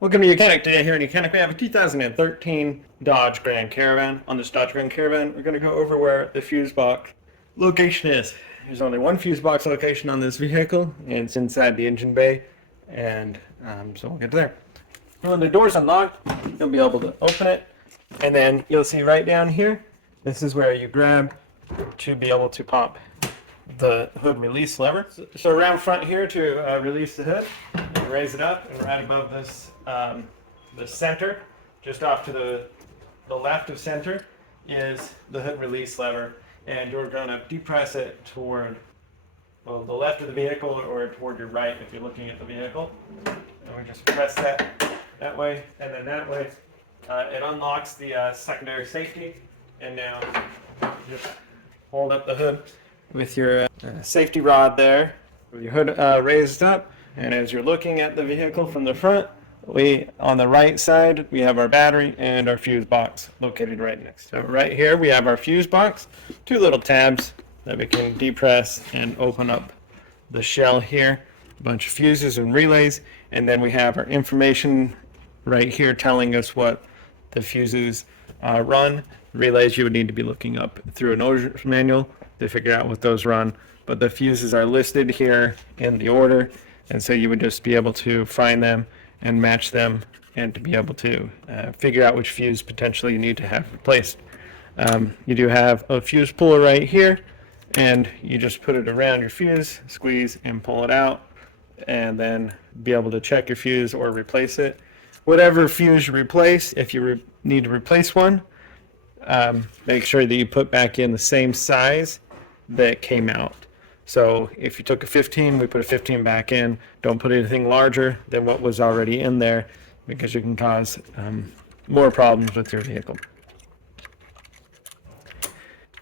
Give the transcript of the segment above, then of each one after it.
Welcome to YOUCANIC. Today here in YOUCANIC we have a 2013 Dodge Grand Caravan. On this Dodge Grand Caravan we're going to go over where the fuse box location is. There's only one fuse box location on this vehicle and it's inside the engine bay, and so we'll get there. When the door's unlocked, you'll be able to open it, and then you'll see right down here, this is where you grab to be able to pop the hood release lever. So around front here to release the hood, you raise it up, and right above this the center, just off to the left of center, is the hood release lever, and you're going to depress it toward the left of the vehicle or toward your right if you're looking at the vehicle. And we just press that way, and then that way it unlocks the secondary safety, and now just hold up the hood with your safety rod there, with your hood raised up, and as you're looking at the vehicle from the front, on the right side we have our battery and our fuse box located right next to it. Right here we have our fuse box, two little tabs that we can depress and open up the shell here, a bunch of fuses and relays, and then we have our information right here telling us what the fuses run. Relays you would need to be looking up through an owner's manual to figure out what those run, but the fuses are listed here in the order, and so you would just be able to find them and match them and to be able to figure out which fuse potentially you need to have replaced. You do have a fuse puller right here, and you just put it around your fuse, squeeze and pull it out, and then be able to check your fuse or replace it. Whatever fuse you replace, if you need to replace one, make sure that you put back in the same size that came out. So if you took a 15, we put a 15 back in. Don't put anything larger than what was already in there, because you can cause more problems with your vehicle.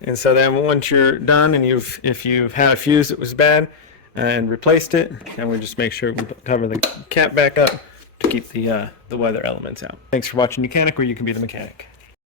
And so then once you're done, and if you've had a fuse that was bad and replaced it, and we just make sure we cover the cap back up to keep the weather elements out. Thanks for watching YOUCANIC, where you can be the mechanic.